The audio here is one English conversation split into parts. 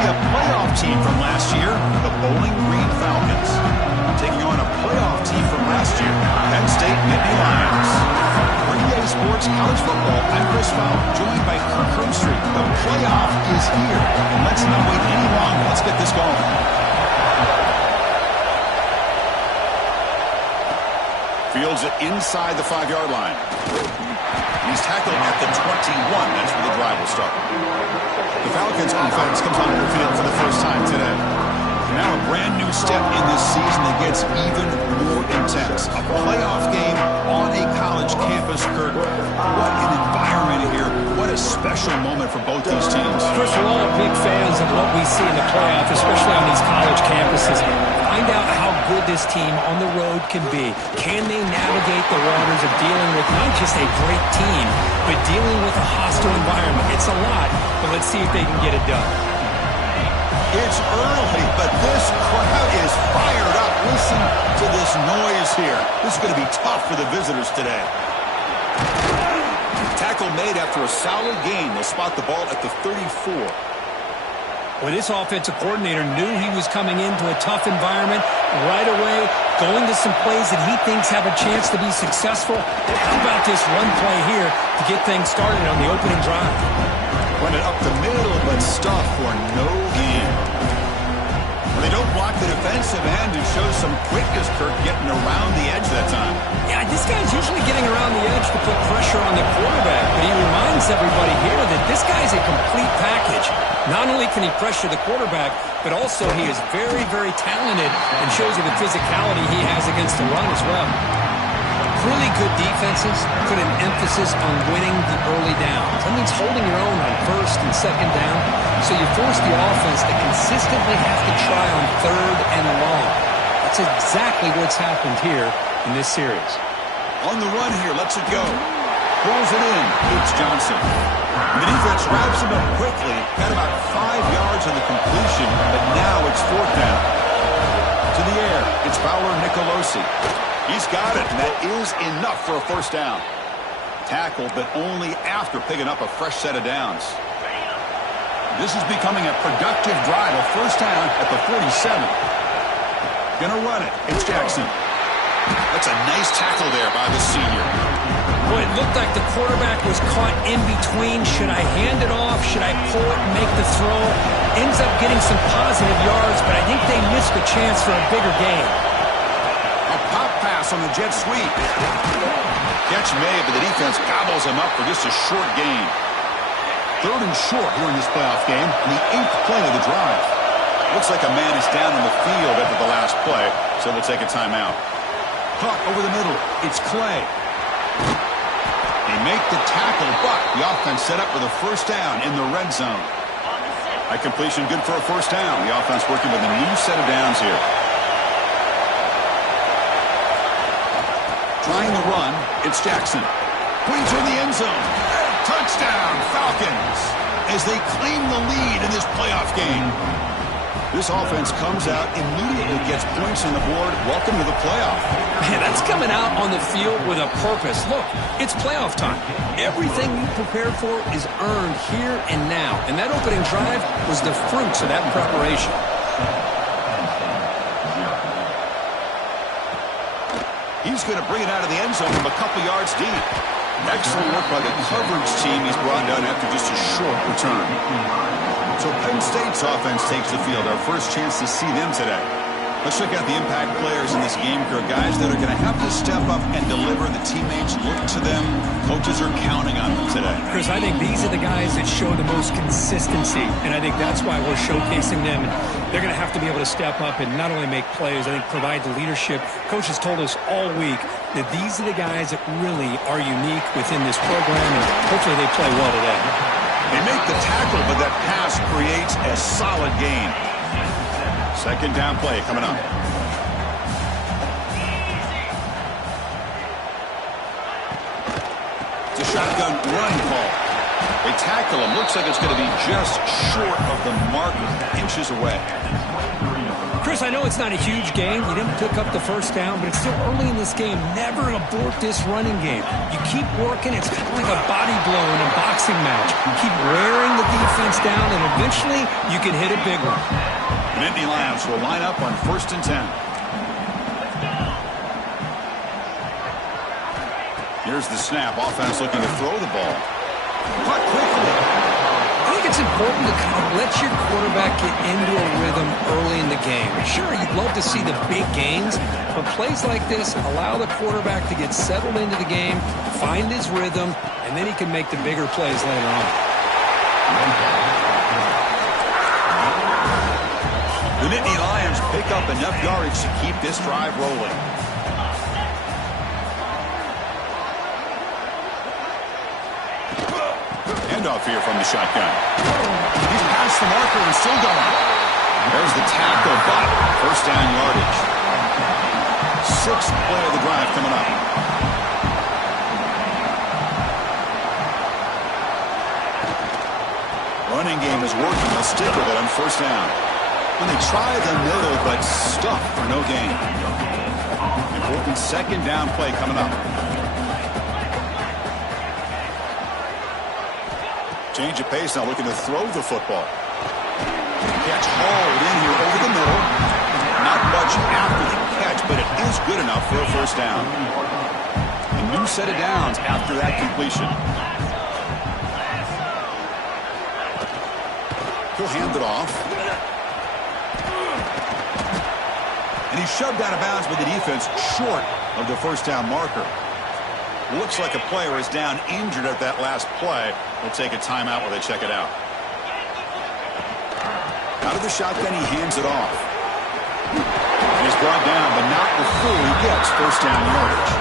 see a playoff team from last year, the Bowling Green Falcons, taking on a playoff team from last year, Penn State Nittany Lions. For EA Sports College Football, I'm Chris Fowler, joined by Kirk Hermstreet. The playoff is here, and let's not wait any longer. Let's get this going. Fields it inside the 5-yard line. He's tackled at the 21. That's where the drive will start. The Falcons offense comes onto the field for the first time today. Now a brand new step in this season that gets even more intense. A playoff game on a college campus, Kurt. What an environment here. What a special moment for both these teams. First, we're all big fans of what we see in the playoff, especially on these college campuses. Find out how good this team on the road can be. Can they navigate the waters of dealing with not just a great team, but dealing with a hostile environment? It's a lot, but let's see if they can get it done. It's early, but this crowd is fired up. Listen to this noise here. This is going to be tough for the visitors today. Tackle made after a solid gain. They'll spot the ball at the 34. Well, this offensive coordinator knew he was coming into a tough environment right away, going to some plays that he thinks have a chance to be successful. How about this one play here to get things started on the opening drive? Run it up the middle, but stuff for no gain. They don't block the defensive end and show some quickness, Kirk, getting around the edge that time. Yeah, this guy's usually getting around the edge to put pressure on the quarterback, but he reminds everybody here that this guy's a complete package. Not only can he pressure the quarterback, but also he is very, very talented and shows you the physicality he has against the run as well. Really good defenses put an emphasis on winning the early downs. That means holding your own on first and second down, so you force the offense to consistently have to try on third and long. That's exactly what's happened here in this series. On the run here, lets it go. Pulls it in. It's Johnson. The defense wraps him up quickly. Got about 5 yards on the completion, but now it's fourth down. To the air, it's Fowler Nicolosi. He's got it, and that is enough for a first down. Tackled, but only after picking up a fresh set of downs. This is becoming a productive drive, a first down at the 47. Gonna run it. It's Jackson. That's a nice tackle there by the senior. Well, it looked like the quarterback was caught in between. Should I hand it off? Should I pull it and make the throw? Ends up getting some positive yards, but I think they missed a chance for a bigger gain. A pop pass on the jet sweep. Catch made, but the defense gobbles him up for just a short gain. Third and short here in this playoff game, and the 8th play of the drive. Looks like a man is down on the field after the last play, so we'll take a timeout. Caught over the middle. It's Clay. They make the tackle, but the offense set up with a first down in the red zone. High completion, good for a first down. The offense working with a new set of downs here. Trying the run, it's Jackson. Points in the end zone. Touchdown, Falcons, as they claim the lead in this playoff game. This offense comes out, immediately gets points on the board. Welcome to the playoff. Man, that's coming out on the field with a purpose. Look, it's playoff time. Everything you prepared for is earned here and now. And that opening drive was the fruits of that preparation. He's going to bring it out of the end zone from a couple yards deep. Excellent work by the coverage team. He's brought down after just a short return. So Penn State's offense takes the field. Our first chance to see them today. Let's check out the impact players in this game, Kirk. Guys that are going to have to step up and deliver. The teammates look to them. Coaches are counting on them today. Chris, I think these are the guys that show the most consistency, and I think that's why we're showcasing them. And they're going to have to be able to step up and not only make plays, I think provide the leadership. Coaches told us all week that these are the guys that really are unique within this program, and hopefully they play well today. They make the tackle, but that pass creates a solid gain. Second down play coming up. It's a shotgun run call. They tackle him. Looks like it's going to be just short of the marker, inches away. Chris, I know it's not a huge game. You didn't pick up the first down, but it's still early in this game. Never abort this running game. You keep working. It's kind of like a body blow in a boxing match. You keep wearing the defense down, and eventually you can hit a big one. And Indy Lions will line up on 1st and 10. Here's the snap. Offense looking to throw the ball. Caught quickly. I think it's important to kind of let your quarterback get into a rhythm early in the game. Sure, you'd love to see the big gains, but plays like this allow the quarterback to get settled into the game, find his rhythm, and then he can make the bigger plays later on. The Nittany Lions pick up enough yardage to keep this drive rolling. Handoff here from the shotgun. He's past the marker and still going. There's the tackle, but 1st down yardage. 6th play of the drive coming up. Running game is working. They'll stick with it on 1st down. And they try the middle, but stuff for no gain. Important 2nd down play coming up. Change of pace now, looking to throw the football. Catch hauled in here over the middle. Not much after the catch, but it is good enough for a 1st down. A new set of downs after that completion. He'll hand it off. And he's shoved out of bounds with the defense short of the 1st down marker. Looks like a player is down injured at that last play. We'll take a timeout while they check it out. Out of the shotgun, he hands it off. And he's brought down, but not before he gets 1st down yardage.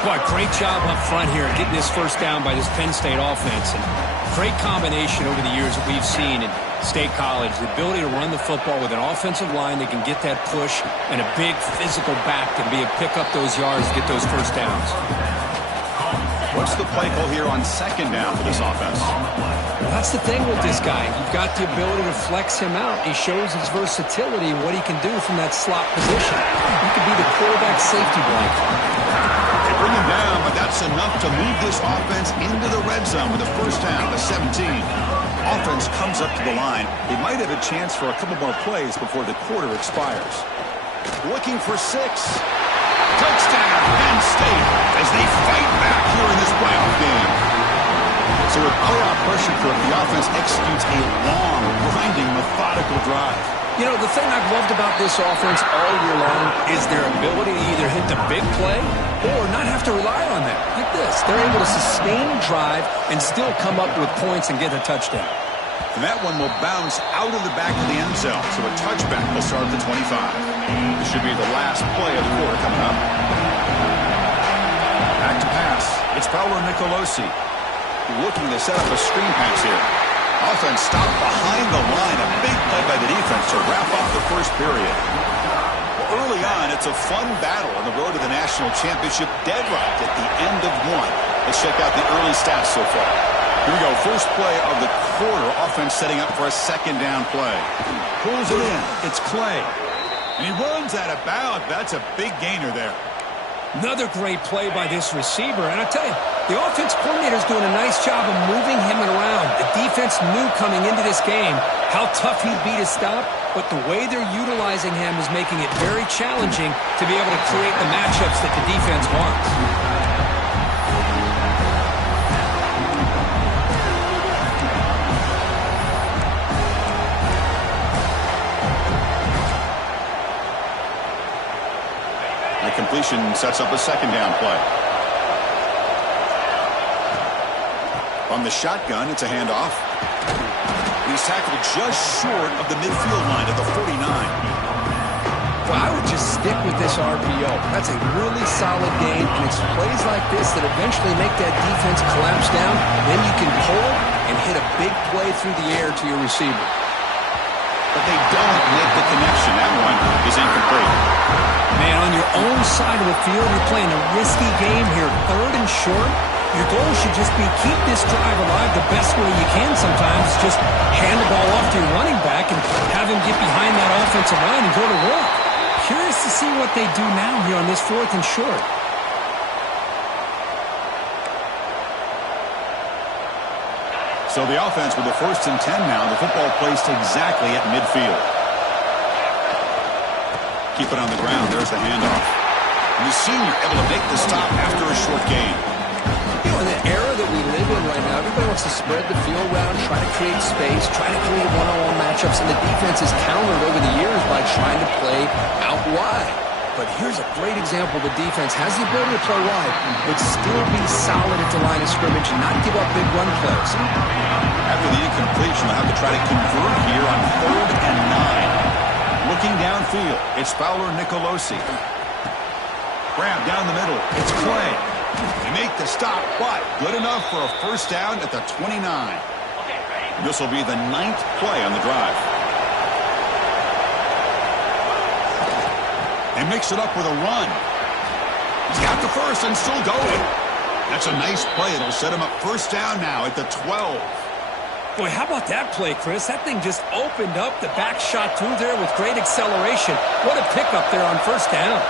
Boy, great job up front here getting this 1st down by this Penn State offense. And great combination over the years that we've seen in State College. The ability to run the football with an offensive line that can get that push and a big physical back to be able to pick up those yards and get those 1st downs. What's the play call here on 2nd down for this offense? Well, that's the thing with this guy. You've got the ability to flex him out. He shows his versatility and what he can do from that slot position. He could be the quarterback safety blanket. They bring him down, but that's enough to move this offense into the red zone with a 1st down, the 17. Offense comes up to the line. They might have a chance for a couple more plays before the quarter expires. Looking for 6. Touchdown, Penn State, as they fight back here in this playoff game. So with playoff pressure for the offense executes a long, grinding, methodical drive. You know, the thing I've loved about this offense all year long is their ability to either hit the big play or not have to rely on that. Like this, they're able to sustain a drive and still come up with points and get a touchdown. And that one will bounce out of the back of the end zone, so a touchback will start at the 25. This should be the last play of the quarter coming up. Back to pass. It's Paolo Nicolosi looking to set up a screen pass here. Offense stopped behind the line. A big play by the defense to wrap up the 1st period. Well, early on, it's a fun battle on the road to the national championship, deadlocked at the end of 1. Let's check out the early stats so far. Here we go. 1st play of the quarter. Offense setting up for a 2nd down play. Pulls it in. It's Clay. And he runs out of bounds. That's a big gainer there. Another great play by this receiver. And I tell you, the offense coordinator is doing a nice job of moving him around. The defense knew coming into this game how tough he'd be to stop, but the way they're utilizing him is making it very challenging to be able to create the matchups that the defense wants. Completion sets up a 2nd down play. From the shotgun, it's a handoff. He's tackled just short of the midfield line at the 49. Well, I would just stick with this RPO. That's a really solid game, and it's plays like this that eventually make that defense collapse down. Then you can pull and hit a big play through the air to your receiver. But they don't make the connection. That one is incomplete. Man, on your own side of the field, you're playing a risky game here. 3rd and short. Your goal should just be keep this drive alive the best way you can sometimes. Just hand the ball off to your running back and have him get behind that offensive line and go to work. Curious to see what they do now here on this 4th and short. So the offense with the 1st and 10 now. The football placed exactly at midfield. Keep it on the ground. There's the handoff. And the senior able to make the stop after a short gain. You know, in the era that we live in right now, everybody wants to spread the field around, try to create space, try to create one-on-one matchups, and the defense has countered over the years by trying to play out wide. But here's a great example. The defense has the ability to play wide, but still be solid at the line of scrimmage and not give up big run plays. After the incompletion, they'll have to try to convert here on 3rd and 9. Looking downfield, it's Fowler Nicolosi. Grab down the middle, it's Clay. They make the stop, but good enough for a 1st down at the 29. This will be the 9th play on the drive. They mix it up with a run. He's got the 1st and still going. That's a nice play. It'll set him up 1st down now at the 12. Boy, how about that play, Chris? That thing just opened up. The back shot through there with great acceleration. What a pickup there on 1st down.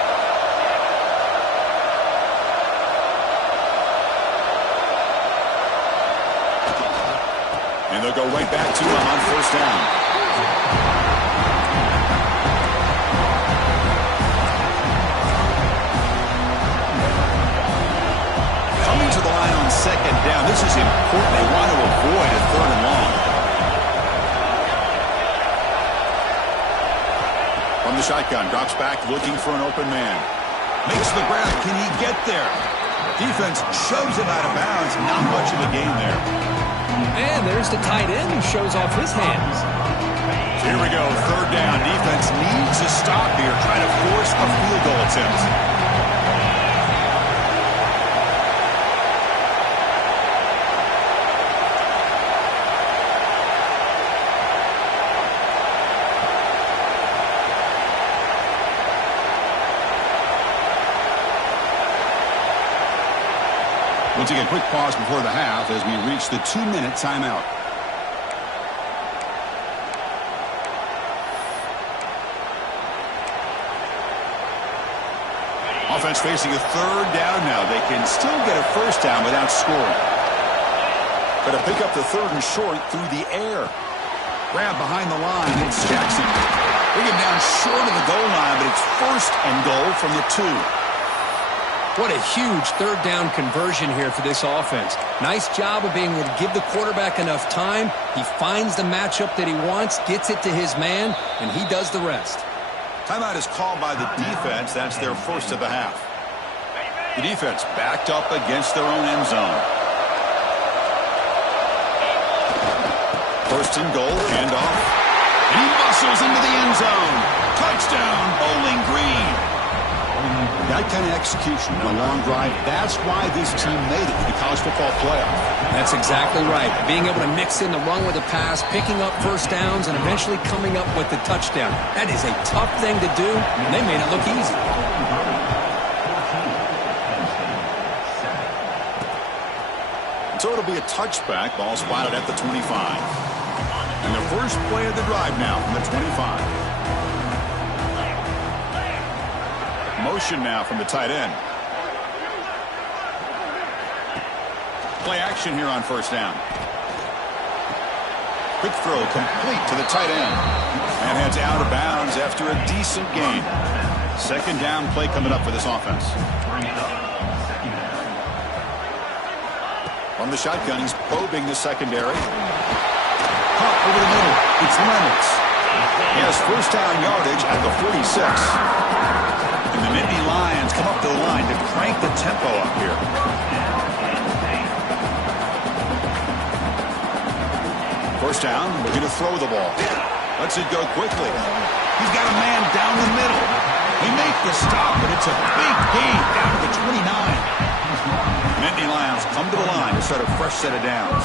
And they'll go right back to him on 1st down. Coming to the line on 2nd down. This is important. They want to avoid a 3rd and long. From the shotgun, drops back looking for an open man. Makes the grab. Can he get there? Defense shoves him out of bounds. Not much of a gain there. And there's the tight end who shows off his hands. Here we go, 3rd down. Defense needs a stop here, trying to force a field goal attempt. We'll take a quick pause before the half as we reach the 2-minute timeout. Offense facing a 3rd down now. They can still get a 1st down without scoring. Got to pick up the 3rd and short through the air. Grab behind the line. It's Jackson. Bring him down short of the goal line, but it's 1st and goal from the 2. What a huge 3rd down conversion here for this offense. Nice job of being able to give the quarterback enough time. He finds the matchup that he wants, gets it to his man, and he does the rest. Timeout is called by the defense. That's their 1st of the half. The defense backed up against their own end zone. 1st and goal, handoff. And he muscles into the end zone. Touchdown, Bowling Green. That kind of execution in a long drive, that's why this team made it to the college football playoff. That's exactly right. Being able to mix in the run with the pass, picking up 1st downs, and eventually coming up with the touchdown. That is a tough thing to do, and they made it look easy. So it'll be a touchback. Ball spotted at the 25. And the first play of the drive now from the 25. Motion now from the tight end. Play action here on 1st down. Quick throw complete to the tight end. And heads out of bounds after a decent gain. 2nd down play coming up for this offense. From the shotgun, he's probing the secondary. Caught over the middle. It's Lennox. He has 1st down yardage at the 46. And the Nittany Lions come up to the line to crank the tempo up here. 1st down, looking to throw the ball. Lets it go quickly. He's got a man down the middle. They make the stop, but it's a big gain down to the 29. Nittany Lions come to the line to start a fresh set of downs.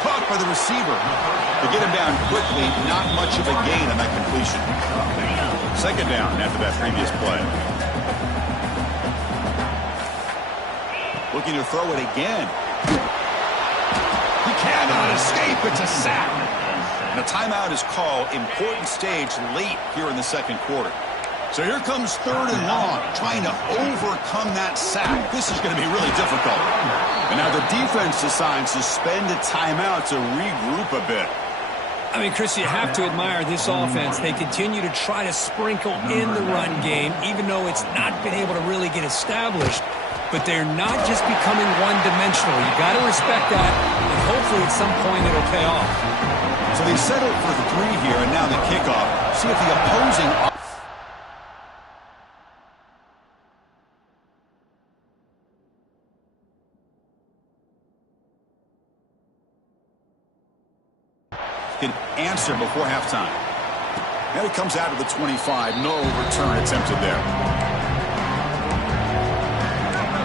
Caught blocked by the receiver. To get him down quickly, not much of a gain on that completion. Second down after that previous play. Looking to throw it again. He cannot escape. It's a sack. And a timeout is called. Important stage late here in the second quarter. So here comes third and long, trying to overcome that sack. This is going to be really difficult. And now the defense decides to spend a timeout to regroup a bit. I mean, Chris, you have to admire this offense. They continue to try to sprinkle in the run game, even though it's not been able to really get established. But they're not just becoming one-dimensional. You got to respect that, and hopefully at some point it'll pay off. So they settled for the 3 here, and now the kickoff. See if the opposing can answer before halftime. Now he comes out of the 25. No return attempted there.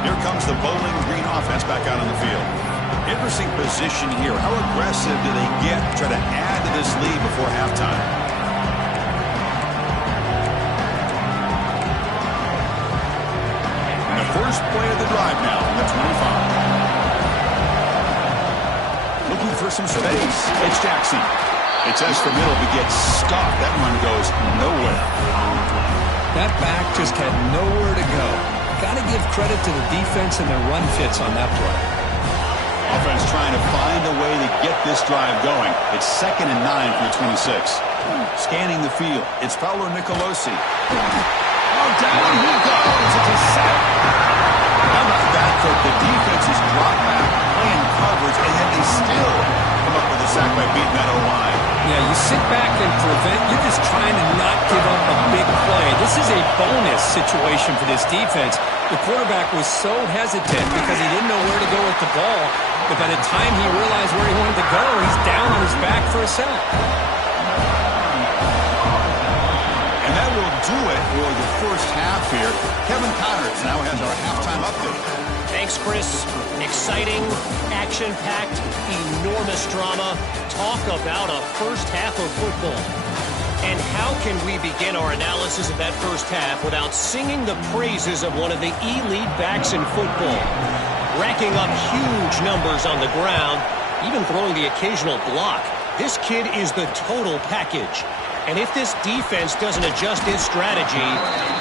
Here comes the Bowling Green offense back out on the field. Interesting position here. How aggressive do they get to try to add to this lead before halftime? And the first play of the drive now on the 25. Looking for some space. It's Jackson. It's as for middle, but gets stopped. That run goes nowhere. That back just had nowhere to go. Got to give credit to the defense and their run fits on that play. Offense trying to find a way to get this drive going. It's 2nd and 9 from the 26. Scanning the field. It's Fowler Nicolosi. Oh, down he goes. It's a sack. How about that, Cook? The defense is dropped back, playing coverage, and yet they still come up with a sack by beating that O-line. Yeah, you sit back and prevent. You're just trying to not give up a big play. This is a bonus situation for this defense. The quarterback was so hesitant because he didn't know where to go with the ball. But by the time he realized where he wanted to go, he's down on his back for a sack. And that will do it for the first half here. Kevin Connors now has our halftime update. Thanks, Chris. Exciting, action-packed, enormous drama. Talk about a first half of football. And how can we begin our analysis of that first half without singing the praises of one of the elite backs in football? Racking up huge numbers on the ground, even throwing the occasional block. This kid is the total package. And if this defense doesn't adjust its strategy,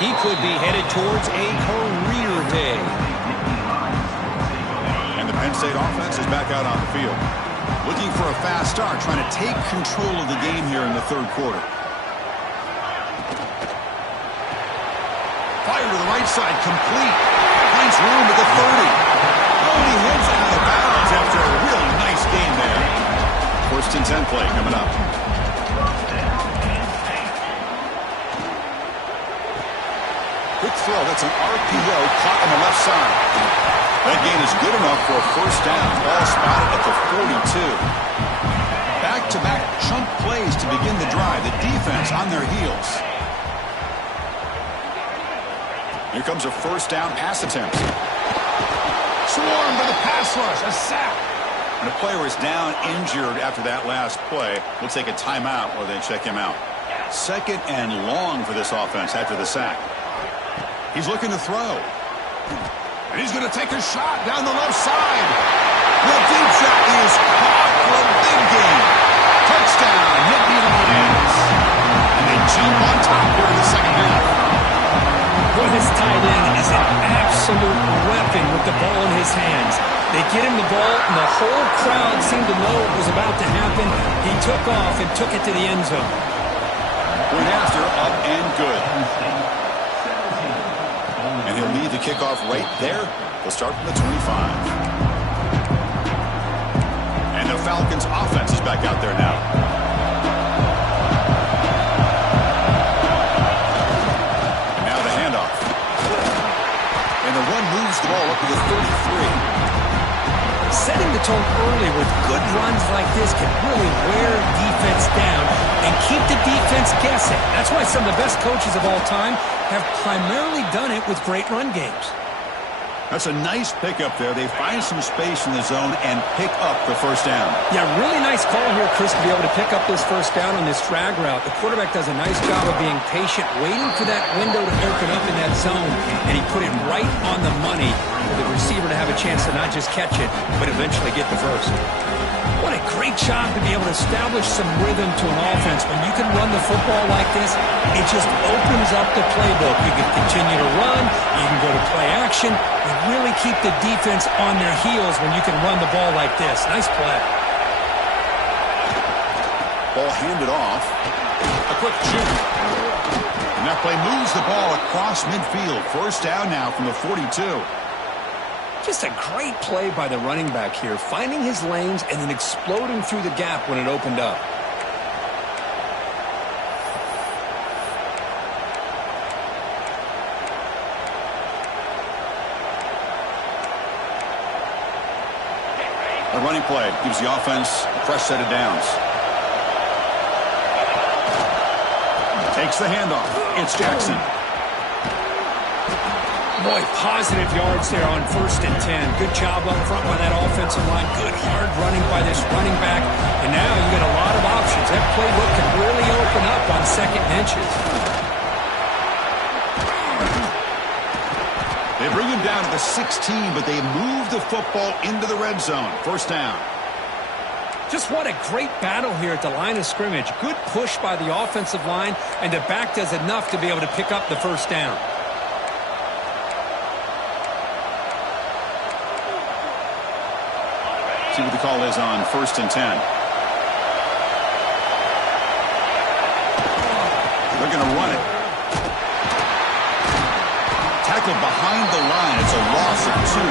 he could be headed towards a career day. And the Penn State offense is back out on the field. Looking for a fast start, trying to take control of the game here in the third quarter. Fire to the right side, complete. Finds room at the 30. Oh, he heads out of bounds after a really nice game there. First and 10 play coming up. Quick throw, that's an RPO caught on the left side. That gain is good enough for a first down. Ball spotted at the 42. Back-to-back chunk plays to begin the drive. The defense on their heels. Here comes a first down pass attempt. Swarmed by the pass rush, a sack. And a player is down injured after that last play. We'll take a timeout or they check him out. 2nd and long for this offense after the sack. He's looking to throw. And he's going to take a shot down the left side. The deep shot is caught for a big gain. Touchdown, Nittany Lions. And they jump on top here in the second half. Boy, this tight end is an absolute weapon with the ball in his hands. They get him the ball, and the whole crowd seemed to know what was about to happen. He took off and took it to the end zone. Point after, up and good. And he'll leave the kickoff right there. They'll start from the 25. And the Falcons offense is back out there now. And now the handoff. And the run moves the ball up to the 33. Setting the tone early with good runs like this can really wear defense down and keep the defense guessing. That's why some of the best coaches of all time have primarily done it with great run games. That's a nice pickup there. They find some space in the zone and pick up the first down. Yeah, really nice call here, Chris, to be able to pick up this first down on this drag route. The quarterback does a nice job of being patient, waiting for that window to open up in that zone, and he put it right on the money for the receiver to have a chance to not just catch it, but eventually get the first. What a great job to be able to establish some rhythm to an offense. When you can run the football like this, it just opens up the playbook. You can continue to run, you can go to play action, and really keep the defense on their heels when you can run the ball like this. Nice play. Ball handed off. A quick juke. And that play moves the ball across midfield. First down now from the 42. Just a great play by the running back here, finding his lanes and then exploding through the gap when it opened up. A running play gives the offense a fresh set of downs. Takes the handoff. It's Jackson. Boy, positive yards there on 1st and 10. Good job up front by that offensive line. Good hard running by this running back. And now you get a lot of options. That playbook can really open up on 2nd and inches. They bring him down to the 16, but they move the football into the red zone. First down. Just what a great battle here at the line of scrimmage. Good push by the offensive line, and the back does enough to be able to pick up the first down. See what the call is on 1st and 10. They're going to run it. Tackled behind the line. It's a loss of 2.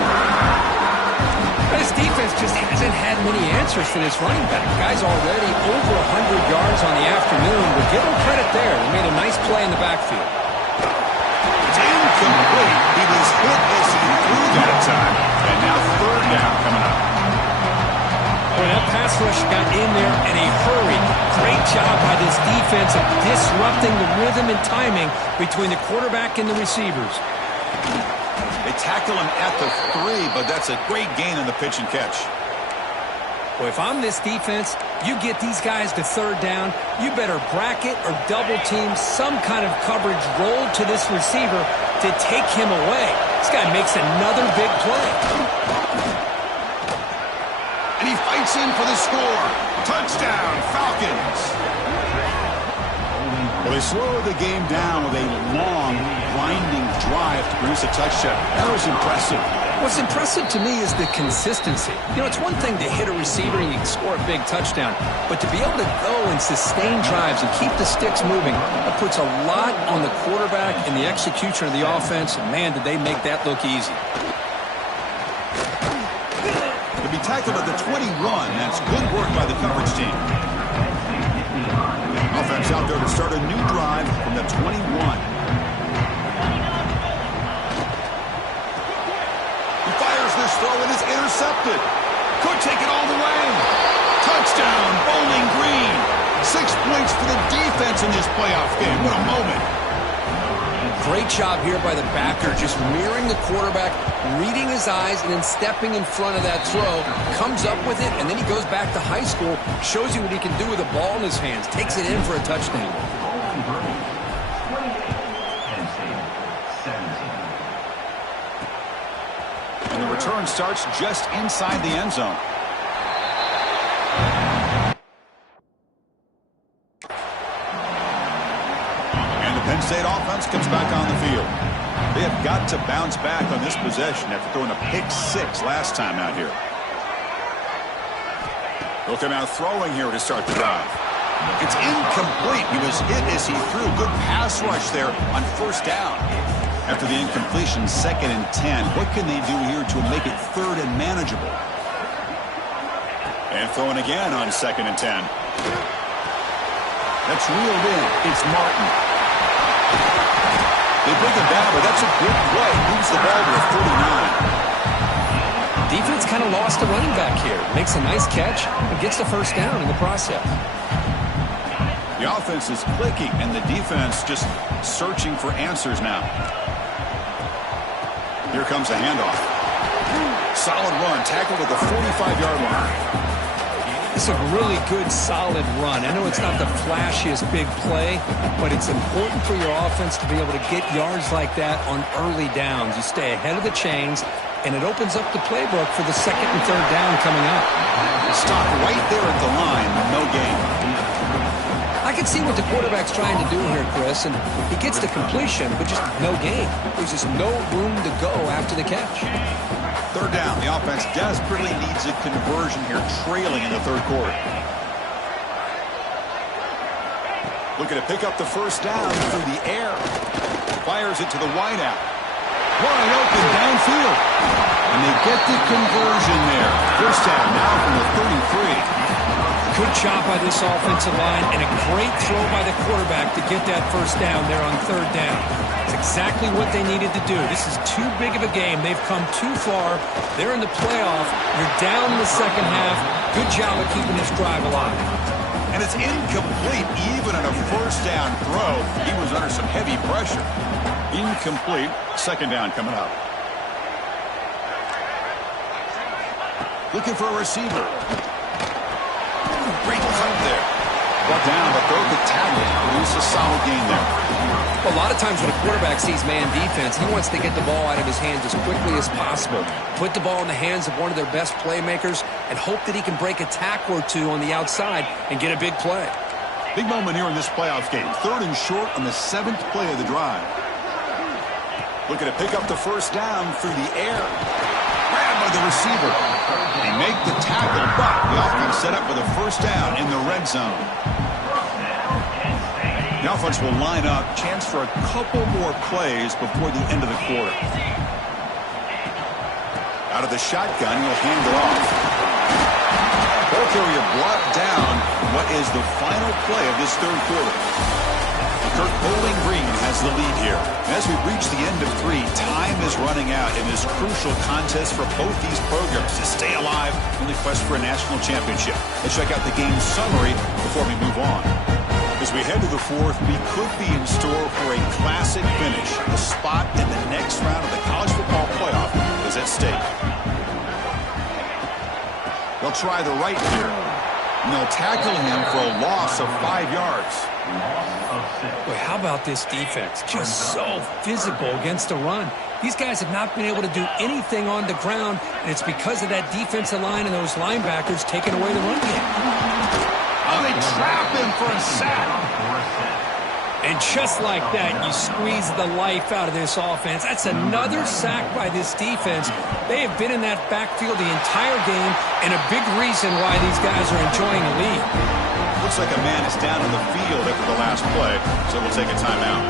This defense just hasn't had many answers for this running back. The guy's already over 100 yards on the afternoon, but give him credit there. They made a nice play in the backfield. It's incomplete. He was hit as he threw that time. And now 3rd down coming up. Well, that pass rush got in there in a hurry. Great job by this defense of disrupting the rhythm and timing between the quarterback and the receivers. They tackle him at the 3, but that's a great gain on the pitch and catch. Well, if I'm this defense, you get these guys to 3rd down, you better bracket or double team some kind of coverage roll to this receiver to take him away. This guy makes another big play. And he fights in for the score. Touchdown, Falcons. Well, they slowed the game down with a long, grinding drive to produce a touchdown. That was impressive. What's impressive to me is the consistency. You know, it's one thing to hit a receiver and you can score a big touchdown, but to be able to go and sustain drives and keep the sticks moving, that puts a lot on the quarterback and the execution of the offense. And man, did they make that look easy. To be tackled at the 21, that's good work by the coverage team. Offense out there to start a new drive from the 21. He fires this throw and is intercepted. Could take it all the way. Touchdown, Bowling Green. 6 points for the defense in this playoff game. What a moment. Great job here by the backer, just mirroring the quarterback, reading his eyes, and then stepping in front of that throw, comes up with it, and then he goes back to high school, shows you what he can do with the ball in his hands, takes it in for a touchdown. And the return starts just inside the end zone. Penn State offense comes back on the field. They have got to bounce back on this possession after throwing a pick 6 last time out here. They'll come out throwing here to start the drive. It's incomplete. He was hit as he threw. Good pass rush there on 1st down. After the incompletion, 2nd and 10. What can they do here to make it 3rd and manageable? And throwing again on 2nd and 10. That's reeled in. It's Martin. They bring him down, but that's a good play. Moves the ball to the 49. Defense kind of lost the running back here. Makes a nice catch and gets the 1st down in the process. The offense is clicking, and the defense just searching for answers now. Here comes a handoff. Solid run, tackled at the 45-yard line. It's a really good, solid run. I know it's not the flashiest big play, but it's important for your offense to be able to get yards like that on early downs. You stay ahead of the chains, and it opens up the playbook for the second and third down coming up. Stop right there at the line, no gain. I can see what the quarterback's trying to do here, Chris, and he gets the completion, but just no gain. There's just no room to go after the catch. Third down, the offense desperately needs a conversion here, trailing in the third quarter. Looking to pick up the first down through the air. Fires it to the wideout. Wide open downfield. And they get the conversion there. First down now from the 33. Good job by this offensive line and a great throw by the quarterback to get that first down there on third down. It's exactly what they needed to do. This is too big of a game. They've come too far. They're in the playoff. You're down in the second half. Good job of keeping this drive alive. And it's incomplete even on a first down throw. He was under some heavy pressure. Incomplete. Second down coming up. Looking for a receiver. Great cut there. Brought down, but broke the tackle. Produce a solid gain there. A lot of times when a quarterback sees man defense, he wants to get the ball out of his hands as quickly as possible. Put the ball in the hands of one of their best playmakers and hope that he can break a tackle or two on the outside and get a big play. Big moment here in this playoff game. Third and short on the 7th play of the drive. Looking to pick up the first down through the air. Grabbed by the receiver. They make the tackle, but the offense set up for the first down in the red zone. The offense will line up. Chance for a couple more plays before the end of the quarter. Out of the shotgun, he'll hand it off. Ball carrier brought down what is the final play of this third quarter. Kirk Bowling Green has the lead here. As we reach the end of 3, time is running out in this crucial contest for both these programs to stay alive in the quest for a national championship. Let's check out the game summary before we move on. As we head to the 4th, we could be in store for a classic finish. The spot in the next round of the college football playoff is at stake. They'll try the right here, and they'll tackle him for a loss of 5 yards. Boy, how about this defense? Just so physical against the run. These guys have not been able to do anything on the ground, and it's because of that defensive line and those linebackers taking away the run game. Oh, they trap him for a sack. And just like that, you squeeze the life out of this offense. That's another sack by this defense. They have been in that backfield the entire game, and a big reason why these guys are enjoying the lead. Looks like a man is down on the field after the last play, so we'll take a timeout.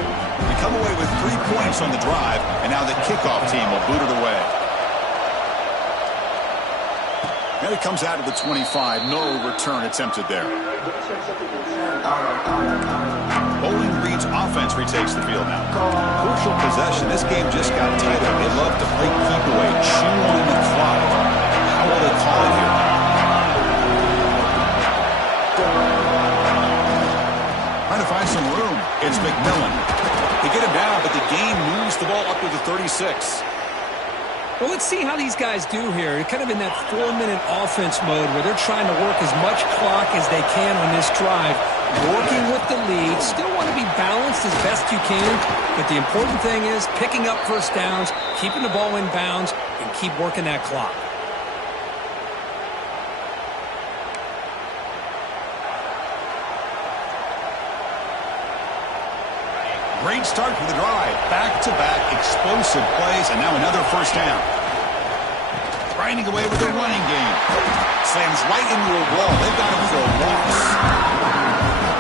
We come away with 3 points on the drive, and now the kickoff team will boot it away. Now he comes out of the 25. No return attempted there. Bowling Green's offense retakes the field now. Crucial possession. This game just got tighter. They love to play keep away, chew on the clock. How will they call it here? Trying to find some room. It's McMillan. They get him down, but the game moves the ball up to the 36. Well, let's see how these guys do here. They're kind of in that 4-minute offense mode where they're trying to work as much clock as they can on this drive. Working with the lead. Still want to be balanced as best you can, but the important thing is picking up first downs, keeping the ball in bounds, and keep working that clock. Great start for the drive. Back-to-back explosive plays, and now another first down. Grinding away with the running game. Slams right into a wall. They've got him for a loss.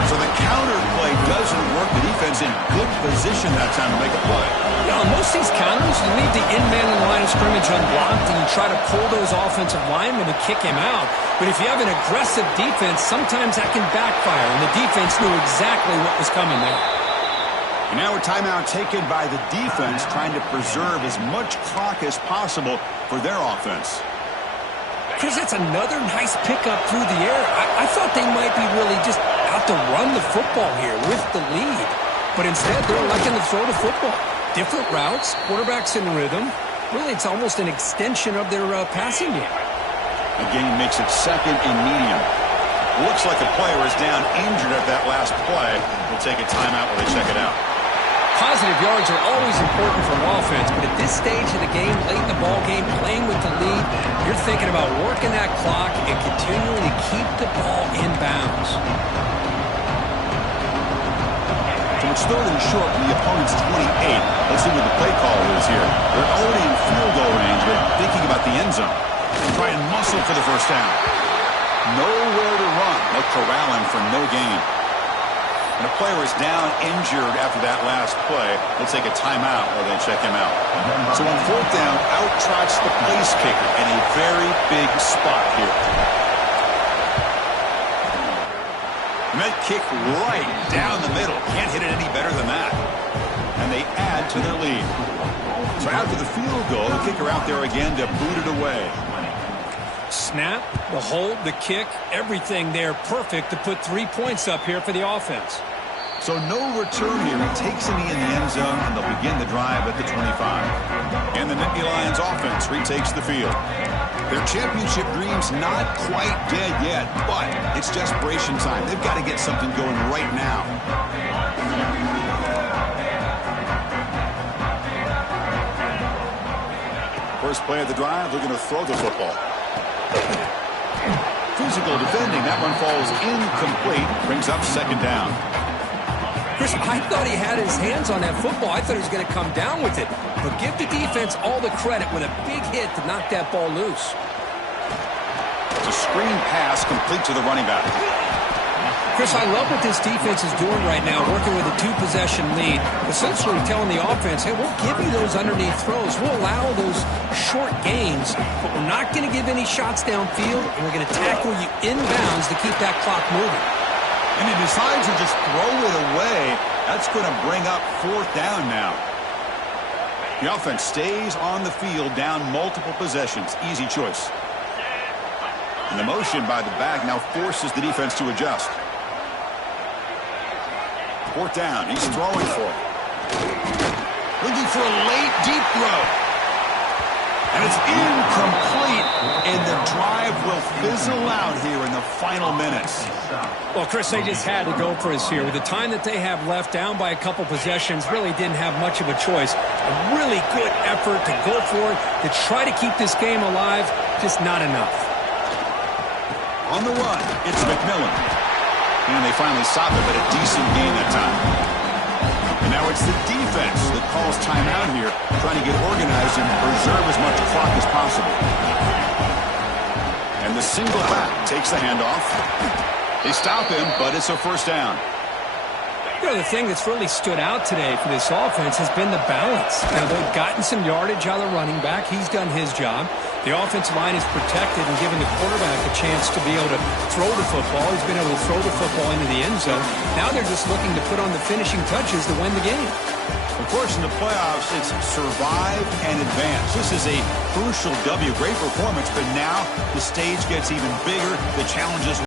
So the counter play doesn't work. The defense in good position that time to make a play. Yeah, on most of these counters, you leave the in-man in the line of scrimmage unblocked, and you try to pull those offensive linemen to kick him out. But if you have an aggressive defense, sometimes that can backfire, and the defense knew exactly what was coming there. And now a timeout taken by the defense, trying to preserve as much clock as possible for their offense. Chris, that's another nice pickup through the air. I thought they might be really just out to run the football here with the lead. But instead, they're electing to throw the football. Different routes, quarterbacks in rhythm. Really, it's almost an extension of their passing game. The game makes it second and medium. Looks like a player is down injured at that last play. We'll take a timeout while they check it out. Positive yards are always important for an offense, but at this stage of the game, late in the ball game, playing with the lead, you're thinking about working that clock and continuing to keep the ball in bounds. So it's third and short from the opponent's 28. Let's see what the play call is here. They're already in field goal range, but thinking about the end zone. Try and muscle for the first down. Nowhere to run. They'll corral him for no gain. And a player is down injured after that last play. They'll take a timeout while they check him out. So on fourth down, out trots the place kicker in a very big spot here. And that kick right down the middle. Can't hit it any better than that. And they add to their lead. So after the field goal, the kicker out there again to boot it away. Snap, the hold, the kick, everything there perfect to put 3 points up here for the offense. So no return here. He takes a knee in the end zone, and they'll begin the drive at the 25. And the Nittany Lions offense retakes the field. Their championship dreams not quite dead yet, but it's desperation time. They've got to get something going right now. First play of the drive, they're going to throw the football. Physical defending. That one falls incomplete. Brings up second down. Chris, I thought he had his hands on that football. I thought he was going to come down with it. But give the defense all the credit with a big hit to knock that ball loose. It's a screen pass complete to the running back. Chris, I love what this defense is doing right now, working with a two-possession lead, essentially telling the offense, hey, we'll give you those underneath throws. We'll allow those short gains, but we're not going to give any shots downfield, and we're going to tackle you inbounds to keep that clock moving. And he decides to just throw it away. That's going to bring up fourth down now. The offense stays on the field down multiple possessions. Easy choice. And the motion by the back now forces the defense to adjust. Fourth down. He's throwing for it. Looking for a late, deep throw. And it's incomplete. And the drive will fizzle out here in the final minutes. Well, Chris, they just had to go for us here. With the time that they have left, down by a couple possessions, really didn't have much of a choice. A really good effort to go for it, to try to keep this game alive, just not enough. On the run, it's McMillan. And they finally stop it, but a decent gain that time. And now it's the defense that calls timeout here, trying to get organized and preserve as much clock as possible. And the single back takes the handoff. They stop him, but it's a first down. You know, the thing that's really stood out today for this offense has been the balance. Now, they've gotten some yardage out of the running back. He's done his job. The offensive line is protected and given the quarterback a chance to be able to throw the football. He's been able to throw the football into the end zone. Now they're just looking to put on the finishing touches to win the game. Of course, in the playoffs, it's survive and advance. This is a crucial W. Great performance, but now the stage gets even bigger. The challenges